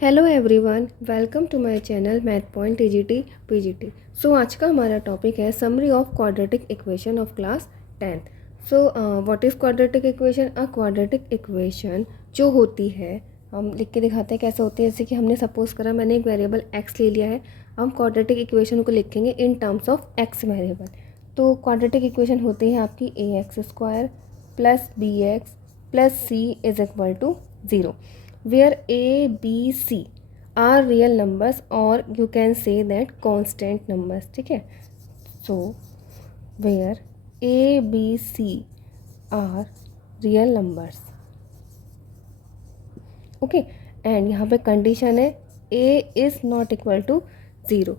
Hello everyone, welcome to my channel math point TGT PGT. So आज का हमारा topic है summary of quadratic equation of class 10th। So what is quadratic equation? A quadratic equation जो होती है, हम लिख के दिखाते हैं कैसे होती है। जैसे कि हमने सपोज करा, मैंने एक वेरिएबल x ले लिया है, हम क्वाड्रेटिक इक्वेशन को लिखेंगे in terms of x variable. तो क्वाड्रेटिक इक्वेशन होती है आपकी ax² plus bx plus c is equal to 0, where a, b, c are real numbers or you can say that constant numbers. ठीक है, so where a, b, c are real numbers. Okay, and यहाँ पे condition है a is not equal to 0।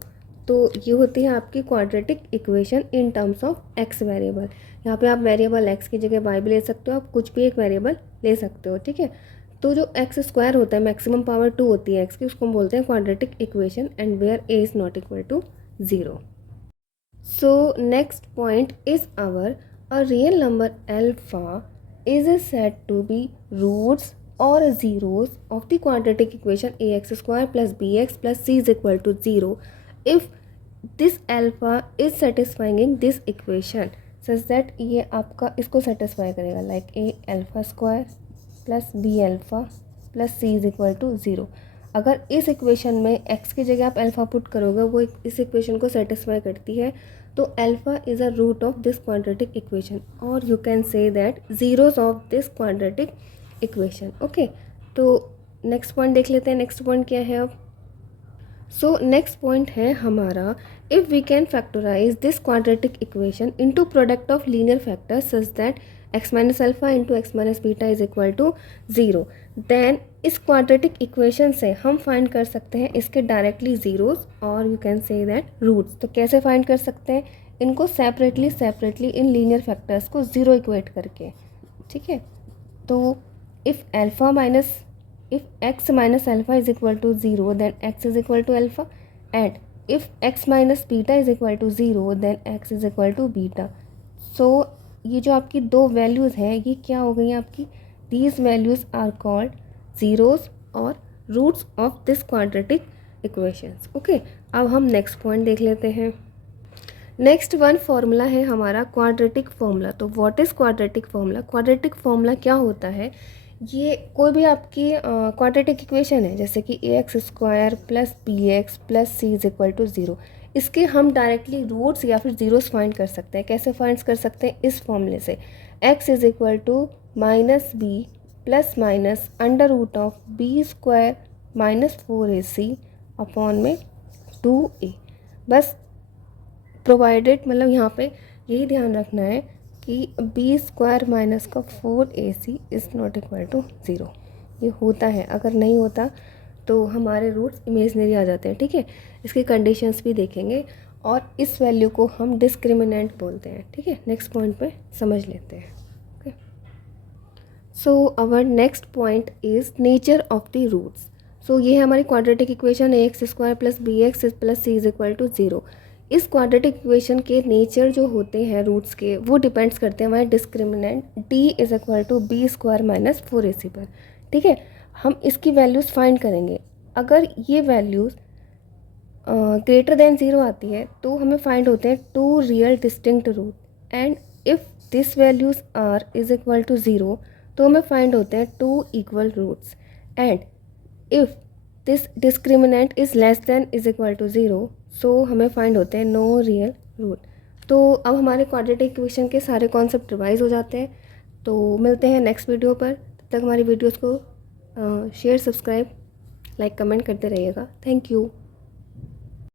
तो ये होती है आपकी quadratic equation in terms of x variable. यहाँ पे आप वेरिएबल x की जगह y भी ले सकते हो, आप कुछ भी एक वेरिएबल ले सकते हो। ठीक है, तो जो x² होता है, मैक्सिमम पावर 2 होती है x की, उसको हम बोलते हैं quadratic equation, and where a is not equal to 0। So next point is our a real number alpha is said to be roots or zeros of the quadratic equation ax² plus bx plus c is equal to 0 if this alpha is satisfying in this equation such that ये आपका इसको satisfy करेगा, like a alpha square plus b alpha plus c is equal to 0। अगर इस equation में x की जगह आप अल्फ़ा पुट करोगे, वो इस इक्वेशन को सेटिस्फाई करती है, तो alpha is a root of this quadratic equation, और you can say that zeros of this quadratic equation. Okay, तो नेक्स्ट पॉइंट देख लेते हैं। नेक्स्ट पॉइंट क्या है अब? सो नेक्स्ट पॉइंट है हमारा, if we can factorise this quadratic equation into product of linear factors such that x minus alpha into x minus beta is equal to 0, then इस quadratic equation से हम find कर सकते हैं इसके डायरेक्टली ज़ीरोज़, और you can say that roots. तो कैसे फाइंड कर सकते हैं इनको? सेपरेटली इन लीनियर फैक्टर्स को ज़ीरो इक्वेट करके। ठीक है, तो if x minus alpha is equal to 0 then x is equal to alpha, and if x minus beta is equal to 0 then x is equal to beta. So ये जो आपकी दो values हैं, ये क्या हो गई आपकी? These values are called zeros और roots of this quadratic equations. Okay, अब हम नेक्स्ट पॉइंट देख लेते हैं। नेक्स्ट वन फॉर्मूला है हमारा क्वाड्रेटिक फॉर्मूला। तो what is quadratic formula? Quadratic formula क्या होता है? ये कोई भी आपकी क्वाड्रेटिक इक्वेशन है, जैसे कि ax² plus bx plus c is equal to 0, इसके हम डायरेक्टली रूट्स या फिर ज़ीरोस फाइंड कर सकते हैं। कैसे फाइंड कर सकते हैं? इस फॉर्मूले से, x is equal to minus b plus minus under root of b² minus 4ac upon में 2a। बस प्रोवाइडेड, मतलब यहाँ पे यही ध्यान रखना है कि b² माइनस का 4ac is not equal to 0। ये होता है, अगर नहीं होता तो हमारे रूट्स इमेजनरी आ जाते हैं। ठीक है, इसकी कंडीशंस भी देखेंगे, और इस वैल्यू को हम डिस्क्रिमिनेंट बोलते हैं। ठीक है, नेक्स्ट पॉइंट पे समझ लेते हैं। Okay, so our next point is nature of the roots. So ये है हमारी quadratic equation ax² plus bx plus c is equal to 0। इस क्वाड्रेटिक इक्वेशन के नेचर जो होते हैं रूट्स के, वो डिपेंड्स करते हैं हमारे discriminant d is equal to b² minus 4ac पर। ठीक है, हम इसकी वैल्यूज़ फाइंड करेंगे। अगर ये वैल्यूज़ ग्रेटर देन 0 आती है तो हमें फाइंड होते हैं two real distinct root, and if this values are is equal to 0 तो हमें फाइंड होते हैं two equal roots, and if this discriminant is less than is equal to 0 so हमें फाइंड होते हैं नो रियल रूट। तो अब हमारे क्वाड्रेटिक इक्वेशन के सारे कॉन्सेप्ट रिवाइज हो जाते हैं। तो मिलते हैं नेक्स्ट वीडियो पर। तब तक हमारी वीडियोज़ को शेयर, सब्सक्राइब, लाइक, कमेंट करते रहिएगा। Thank you.